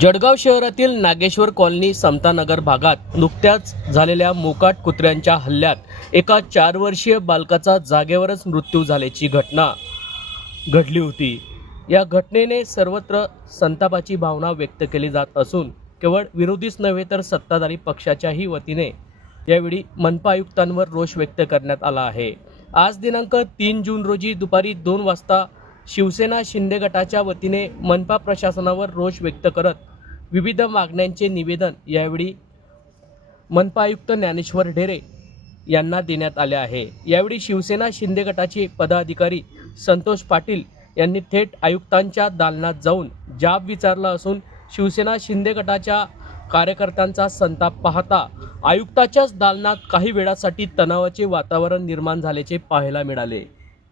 जळगाव शहरातील नागेश्वर कॉलनी समतानगर भागात नुकत्याच झालेल्या मोकाट कुत्र्यांच्या हल्ल्यात एका चार वर्षीय बालकाचा जागेवरच मृत्यू झाल्याची घटना घडली होती. या घटनेने सर्वत्र संतापाची भावना व्यक्त केली जात असून केवळ विरोधीच नव्हे तर सत्ताधारी पक्षाच्याही वतीने यावेळी मनपा आयुक्तांवर रोष व्यक्त करण्यात आला आहे. आज दिनांक तीन जून रोजी दुपारी दोन वाजता शिवसेना शिंदे गटाच्या वतीने मनपा प्रशासनावर रोष व्यक्त करत विविध मागण्यांचे निवेदन यावेळी मनपा आयुक्त ज्ञानेश्वर ढेरे यांना देण्यात आले आहे. यावेळी शिवसेना शिंदे गटाचे पदाधिकारी संतोष पाटील यांनी थेट आयुक्तांच्या दालनात जाऊन जाब विचारला असून शिवसेना शिंदे गटाच्या कार्यकर्त्यांचा संताप पाहता आयुक्ताच्याच दालनात काही वेळासाठी तणावाचे वातावरण निर्माण झाल्याचे पाहायला मिळाले.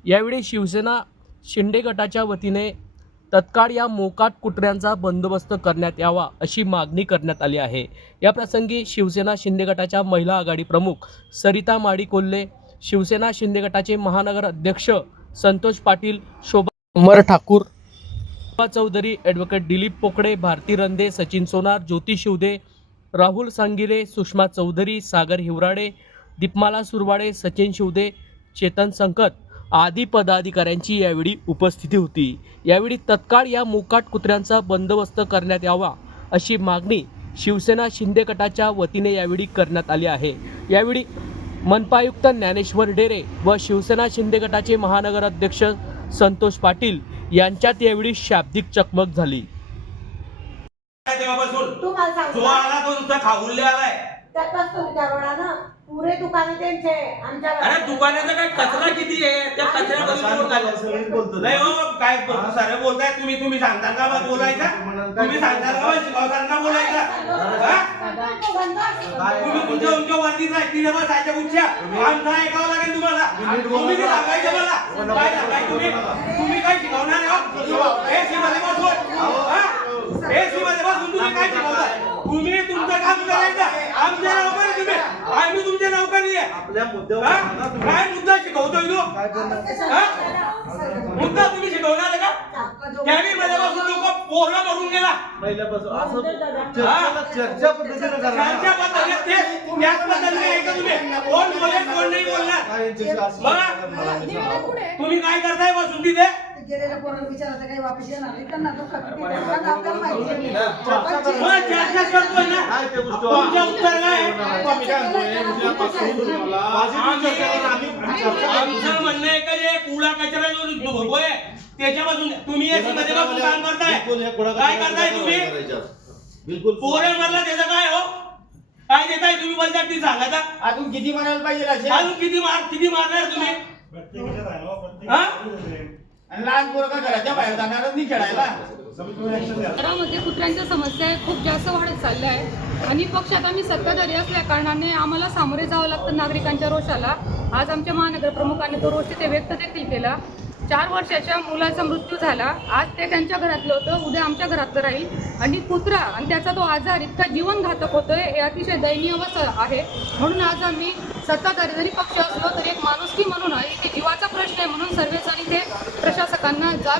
यावेळी शिवसेना शिंदे गटाच्या वतीने तत्काळ या मोकाट कुत्र्यांचा बंदोबस्त करण्यात यावा अशी मागणी करण्यात आली आहे. या प्रसंगी शिवसेना शिंदे गटाच्या महिला आघाडी प्रमुख सरिता माडी कोल्हे शिवसेना शिंदे गटाचे महानगर अध्यक्ष संतोष पाटील शोभा अमर ठाकूर शोभा चौधरी ॲडव्होकेट दिलीप पोकडे भारती रंदे सचिन सोनार ज्योती शिवदे राहुल सांगिरे सुषमा चौधरी सागर हिवराडे दीपमाला सुरवाडे सचिन शिवदे चेतन संकत आदी पदाधिकाऱ्यांची यावेळी उपस्थिती होती. यावेळी तत्काळ या मोकाट कुत्र्यांचा बंदोबस्त करण्यात यावा अशी मागणी शिवसेना शिंदे गटाच्या वतीने यावेळी करण्यात आली आहे. यावेळी मनपा आयुक्त ज्ञानेश्वर डेरे व शिवसेना शिंदे गटाचे महानगर अध्यक्ष संतोष पाटील यांच्यात यावेळी शाब्दिक चकमक झाली. तेव्हापासून? तू मला सांग जो आला तो नुसता खाऊले आलाय. त्यात नसतो विचारवडा ना पुरे दुकाने त्यांचे आमच्या अरे. दुकानाचा काय कचरा किती आहे? त्या? नाही हो काय सारे बोलताय तुम्ही तुम्ही सांगता का बा बोलायचा? तुम्ही सांगता का बा शिकवताना बोलायचा? हा? तुम्ही तुमच्या तुमच्या वर्दीचा आहे तिने बस सायच्या उच्च्या आमचा ऐकावं लागेल तुम्हाला. तुम्ही ते सांगायचं मला. काय सांगाय तुम्ही? तुम्ही काय शिकवणार आहे हो? हे मध्ये बसून. हा? हे? मध्ये बसून तुम्ही काय शिकवता? तुम्ही तुमचं काम करायचं. आमच्या नोकरी तुम्ही आम्ही तुमच्या नोकरी आहे आपल्या मुद्द्यावर हा? काय मुद्दा शिकवतोय तू? काय? हा? मुद्दा तुम्ही शिकवणार आहे का? त्याने माझ्यापासून लोक पोरं करून गेला. पहिल्यापासून असं चर्चा चर्चा पद्धतीने करा त्यांच्या पद्धतीने ते त्याच पद्धतीने ऐका तुम्ही? कोण बोलेल कोण नाही बोलणार? काय यांच्याशी असं बघा. तुम्ही काय करताय? बसून तिथे. गेलेल्या पोराला विचारायचं काही वापस येणार नाही त्यांना दुःख किती आहे, कारण आपल्याला माहिती चर्चा करतोय ना उत्तर काय आम्ही. आमचं म्हणणं का जे कचरा जो त्याच्यापासून तुम्ही एसी मध्ये बसून काम करताय हे काय करताय तुम्ही. बिलकुल पोरे मारला त्याचं काय हो काय देताय तुम्ही बोलता ती सांगा आता. अजून किती म्हणायला पाहिजे अजून किती मार किती मारणार तुम्ही हा? आणि लहान पोरं घराच्या बाहेर जाणारच नाही खेळायला. शहरामध्ये कुत्र्यांच्या समस्या खूप जास्त वाढत चालल्या आहे आणि पक्षात आम्ही सत्ताधारी असल्या कारणाने आम्हाला सामोरे जावं लागतं नागरिकांच्या रोषाला. आज आमच्या महानगर प्रमुखांनी तो रोष तिथे व्यक्त देखील केला. चार वर्षाच्या मुलाचा मृत्यू झाला. आज ते त्यांच्या घरातलं होतं उद्या आमच्या घरातलं राहील. आणि कुत्रा आणि त्याचा तो आजार इतका जीवनघातक होतोय हे अतिशय दयनीय अवस्था आहे. म्हणून आज आम्ही सत्ताधारी जरी पक्ष असलो तरी एक माणुसकी म्हणून आहे इथे जीवाचा प्रश्न आहे म्हणून सर्वजण इथे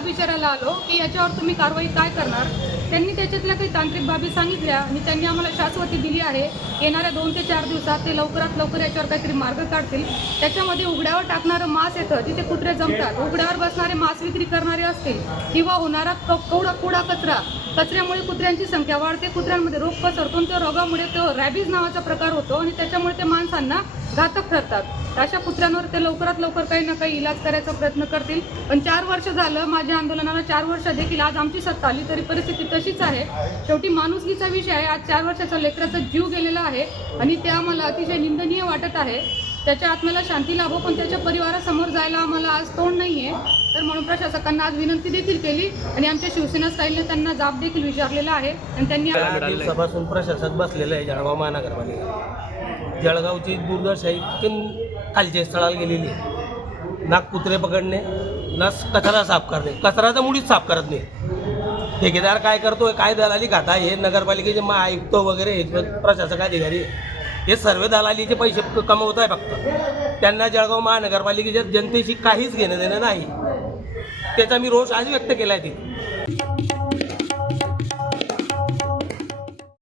बाब विचारायला आलो की याच्यावर तुम्ही कारवाई काय करणार? त्यांनी त्याच्यातल्या काही तांत्रिक बाबी सांगितल्या आणि त्यांनी आम्हाला शाश्वती दिली आहे. येणाऱ्या दोन ते चार दिवसात ते लवकरात लवकर याच्यावर काहीतरी मार्ग काढतील. त्याच्यामध्ये उघड्यावर टाकणारं मांस येतं तिथे कुत्रे जमतात. उघड्यावर बसणारे मांस विक्री करणारे असतील किंवा होणारा क- कवडा कुडा कचरा. कचऱ्यामुळे कुत्र्यांची संख्या वाढते कुत्र्यांमध्ये रोग पसरतो आणि त्या रोगामुळे तो रॅबीज नावाचा प्रकार होतो आणि त्याच्यामुळे ते माणसांना घातक ठरतात. अशा कुत्र्यांवर ते लवकरात लवकर काही ना काही इलाज करायचा प्रयत्न करतील. पण चार वर्ष झालं माझ्या आंदोलनाला चार वर्ष देखील आज आमची सत्ता आली तरी परिस्थिती तशीच आहे. शेवटी माणुसकीचा विषय आहे. आज चार वर्षाचा लेकराचा जीव गेलेला आहे. आणि ते आम्हाला अतिशय निंदनीय वाटत आहे. त्याच्या आत्म्याला शांती लाभो पण त्याच्या परिवारासमोर जायला आम्हाला आज तोंड नाही आहे तर म्हणून प्रशासकांना आज विनंती देखील केली आणि आमच्या शिवसेना स्टाईलने त्यांना जाब देखील विचारलेला आहे आणि त्यांनी दिवसापासून प्रशासक बसलेलं आहे जळगाव महानगरपालिका. जळगावची दुर्दशा इतकी खालच्या स्थळाला गेलेली आहे. ना कुत्रे पकडणे ना कचरा साफ करणे. कचरा तर मुळीच साफ करत नाही. ठेकेदार काय करतोय काय दलाली खाता हे नगरपालिकेचे मा आयुक्त वगैरे हे प्रशासक अधिकारी. हे सर्व दलालीचे पैसे कमवत आहे फक्त. त्यांना जळगाव महानगरपालिकेच्या जनतेशी काहीच घेणं देणं नाही. त्याचा मी रोष आज व्यक्त केला आहे तिथे.